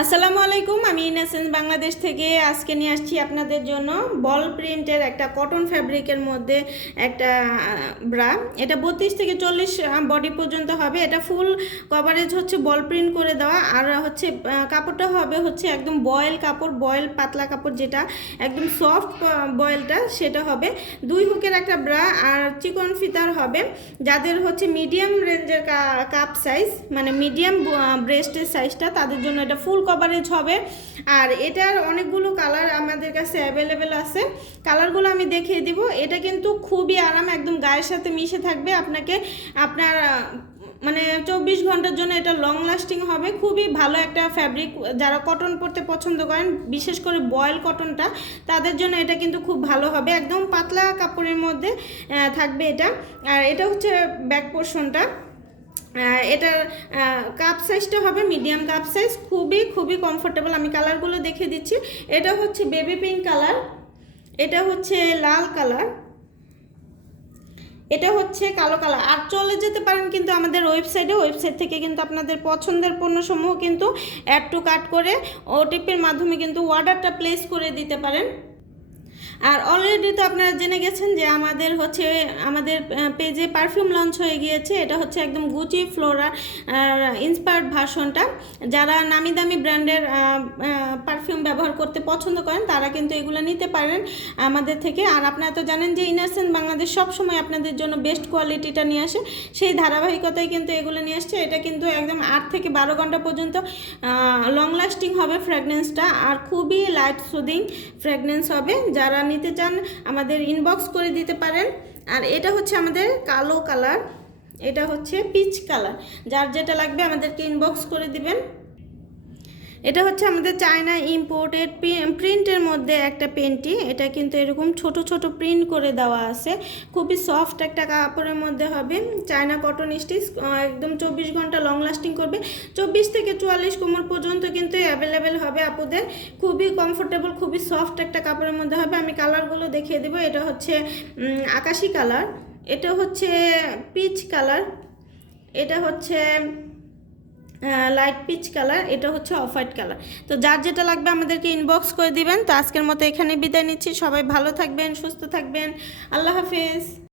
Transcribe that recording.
আসসালামু আলাইকুম, আমি ইনোসেন্স বাংলাদেশ থেকে আজকে নিয়ে আসছি আপনাদের জন্য বল প্রিন্টের একটা কটন ফ্যাব্রিকের মধ্যে একটা ব্রা। এটা 32 থেকে 40 বডি পর্যন্ত হবে। এটা ফুল কভারেজ হচ্ছে বল প্রিন্ট করে দেওয়া, আর হচ্ছে কাপড়টা হবে হচ্ছে একদম বয়েল কাপড়, বয়েল পাতলা কাপড়, যেটা একদম সফট বয়েলটা সেটা হবে। 2 হুকের একটা ব্রা আর চিকন ফিতার হবে। যাদের হচ্ছে মিডিয়াম রেঞ্জের কাপ সাইজ, মানে মিডিয়াম ব্রেস্টের সাইজটা, তাদের জন্য এটা ফুল কভারেজ হবে। আর এটার অনেকগুলো কালার আমাদের কাছে অ্যাভেলেবেল আছে, কালারগুলো আমি দেখিয়ে দিব। এটা কিন্তু খুবই আরাম, একদম গায়ের সাথে মিশে থাকবে। আপনার মানে 24 ঘন্টার জন্য এটা লং লাস্টিং হবে। খুবই ভালো একটা ফ্যাব্রিক, যারা কটন পরতে পছন্দ করেন, বিশেষ করে বয়েল কটনটা, তাদের জন্য এটা কিন্তু খুব ভালো হবে। একদম পাতলা কাপড়ের মধ্যে থাকবে এটা। আর এটা হচ্ছে ব্যাক পোর্শনটা। এটার কাপ সাইজটা হবে মিডিয়াম কাপ সাইজ, খুবই কমফোর্টেবল। আমি কালারগুলো দেখে দিচ্ছি। এটা হচ্ছে বেবি পিঙ্ক কালার, এটা হচ্ছে লাল কালার, এটা হচ্ছে কালো কালার। আর চলে যেতে পারেন কিন্তু আমাদের ওয়েবসাইট থেকে কিন্তু আপনাদের পছন্দের পণ্যসমূহ কিন্তু অ্যাড টু কার্ট করে ওটিপির মাধ্যমে কিন্তু অর্ডারটা প্লেস করে দিতে পারেন। আর অলরেডি তো আপনারা জেনে গেছেন যে আমাদের পেজে পারফিউম লঞ্চ হয়ে গিয়েছে। এটা হচ্ছে একদম গুচি ফ্লোরা ইন্সপায়ার্ড ভার্সনটা। যারা নামি দামি ব্র্যান্ডের পারফিউম ব্যবহার করতে পছন্দ করেন, তারা কিন্তু এগুলো নিতে পারেন আমাদের থেকে। আর আপনারা তো জানেন যে ইনোসেন্স বাংলাদেশ সবসময় আপনাদের জন্য বেস্ট কোয়ালিটিটা নিয়ে আসে, সেই ধারাবাহিকতায় কিন্তু এগুলো নিয়ে আসছে। এটা কিন্তু একদম 8 থেকে 12 ঘন্টা পর্যন্ত লং লাস্টিং হবে ফ্র্যাগনেন্সটা, আর খুবই লাইট সুদিং ফ্র্যাগনেন্স হবে। যারা নিতে চান আমাদের ইনবক্স করে দিতে পারেন। আর এটা হচ্ছে আমাদের কালো কালার, এটা হচ্ছে পিচ কালার। যার যেটা লাগবে আমাদেরকে ইনবক্স করে দিবেন। এটা হচ্ছে আমাদের চায়না ইম্পোর্টেড প্রিন্টের মধ্যে একটা পেন্টি। এটা কিন্তু এরকম ছোট ছোট প্রিন্ট করে দেওয়া আছে, খুবই সফট একটা কাপড়ের মধ্যে হবে। চায়না কটন স্টিচ, একদম 24 ঘন্টা লং লাস্টিং করবে। 24 থেকে 44 কোমর পর্যন্ত কিন্তু অ্যাভেলেবেল হবে আপুদের। খুবই কমফোর্টেবল, খুবই সফট একটা কাপড়ের মধ্যে হবে। আমি কালারগুলো দেখিয়ে দেবো। এটা হচ্ছে আকাশি কালার, এটা হচ্ছে পিচ কালার, এটা হচ্ছে লাইট পিচ কালার, এটা হচ্ছে অফ হোয়াইট কালার। তো যার যেটা লাগবে আমাদেরকে ইনবক্স করে দিবেন। তো আজকের মতো এখানে বিদায় নিচ্ছি। সবাই ভালো থাকবেন, সুস্থ থাকবেন। আল্লাহ হাফেজ।